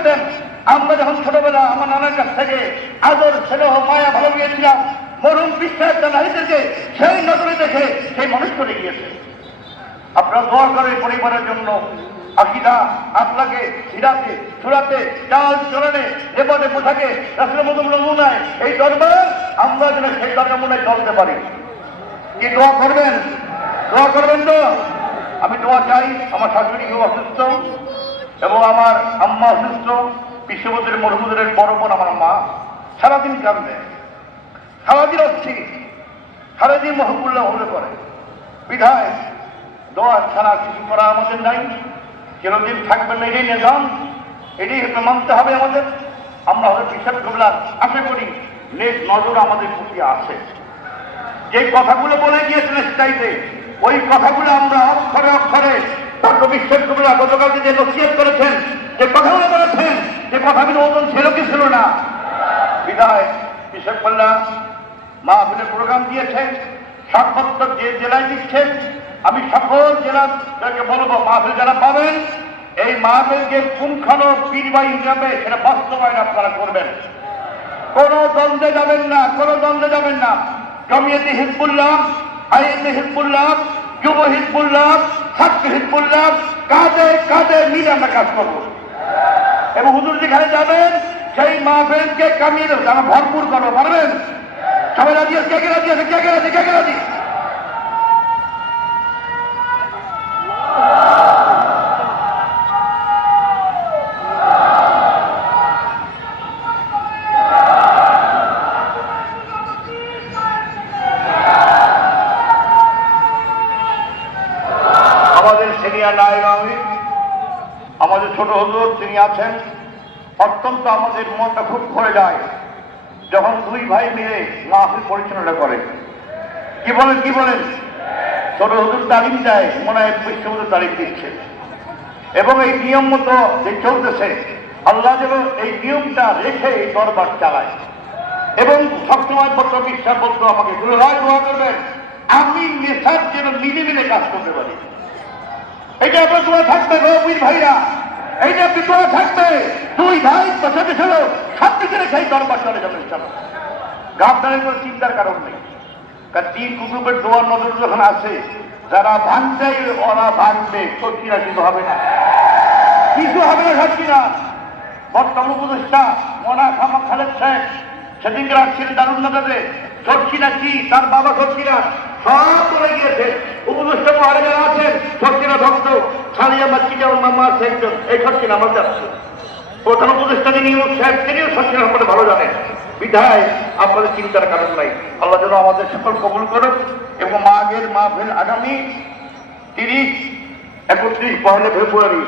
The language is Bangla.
করতেন আমরা যখন ছোটবেলা আমার নানার কাছ থেকে আদর, স্নেহ, মায়া ভালো গিয়েছিলাম মরুম বিশ্বাস নারীদেরকে সেই নজরে দেখে সেই মানুষ করে গিয়েছে। আপনারা দোয়া করেন পরিবারের জন্য। আকিদা আপনাকে সিরাতে, সুরাতে চাল চলনে এবারে পোশাকে, রাসুলের মতো নমুনায় এই দরবার, আমরা যেন সেই নমুনায় চলতে পারি। কি দোয়া করবেন? দোয়া করবেন তো? আমি দোয়া চাই, আমার শাশুড়ি খুব অসুস্থ। এবং আমার আম্মা অসুস্থ বিশ্ববদের মরহুদের বড় বোন আমার মা সারাদিন কাঁদবে সারাদিন অস্থির। সারাদিন মহকুল্লা হলে করে বিধায় দোয়া ছাড়া কিছু করা আমাদের নাই। চিরদিন থাকবেন না, এটাই নিজাম। হয়তো মানতে হবে আমাদের। আমরা হলে বিশ্বাস করলাম আশা করি নেক নজর আমাদের প্রতি আছে। যে কথাগুলো বলে গিয়েছেন স্টাইতে ওই কথাগুলো আমরা বিশ্বাস কবিরা গতকালকে যে নসিহত করেছেন, যে কথাগুলো বলেছেন, যে কথাগুলো ওজন ছিল কি ছিল না বিদায় বিশ্বাস করলাম মাহফিলের প্রোগ্রাম দিয়েছেন সর্বত্র যে জেলায় দিচ্ছেন, আমি সকল জেলাকে বলব, মাহফিল যারা পাবেন, এই মাহফিলকে পুঙ্খানো পীরবাই হিসাবে সেটা বাস্তবায়ন আপনারা করবেন। কোন দ্বন্দ্বে যাবেন না, কোন দ্বন্দ্বে যাবেন না। জমিয়তে হিজবুল্লাহ আইএতে হিজবুল্লাহ যুব হিজবুল্লাহ, ছাত্র হিজবুল্লাহ, কাঁধে কাঁধে মিলে আমরা কাজ করব। এবং হুজুর যেখানে যাবেন, সেই মাহফিলকে কামিয়ে দেবেন। আমরা ভরপুর করব, পারবেন? সবাই রাজি আছে? কে কে রাজি আছে? কে কে রাজি? কে কে রাজি? আমাদের ছোট হুজুর তিনি আছেন। অত্যন্ত আমাদের মনটা খুব ভরে যায় যখন দুই ভাই মিলে মাহফিল পরিচালনা করে। কি বলেন কি বলেন? ছোট হুজুর তালিম দেয়, মনে হয় বিশ্বহুজুর তালিম দিচ্ছে। এবং এই নিয়ম মতো যে চলতেছে, আল্লাহ যেন এই নিয়মটা রেখে এই দরবার চালায়। এবং সবসময় পত্র বিশ্বাস বলতো আমাকে দোয়া করবেন। আমি নেশার যেন মিলে মিলে কাজ করতে পারি। এটা আপনার তোমার থাকবে রবির ভাইরা এইটা বিদ্রোহ থাকবে দুই ভাই বসে ছিল সব কিছু সেই দরবার চলে যাবে গাবদানের কোনো চিন্তার কারণ নেই। কারণ তিন কুকুরের দোয়ার নজর যখন আছে, যারা ভাঙছে, ওরা ভাঙবে সত্যিরা কিছু হবে না। কিছু হবে না সত্যিরা বর্তমান উপদেষ্টা মনা খামা খালেদ সাহেব সেদিনকে রাখছিলেন দারুণনাথে সরকিনা কি? তার বাবা সরকিনা সব বলে গিয়েছে। উপদেষ্টা মহারে যারা ধ্বংস খালিয়া মাচ্ছি যেমন মামা আছে একজন। এই সরকিনা আমার যাচ্ছে। প্রধান উপদেষ্টা যিনি সাহেব তিনিও সরকিনার ব্যাপারে ভালো জানেন। বিধায় আপনাদের চিন্তার কারণ নাই। আল্লাহ যেন আমাদের সকল কবুল করুন এবং মাঘের মাঘের আগামী তিরিশ, একত্রিশ পহেলা ফেব্রুয়ারি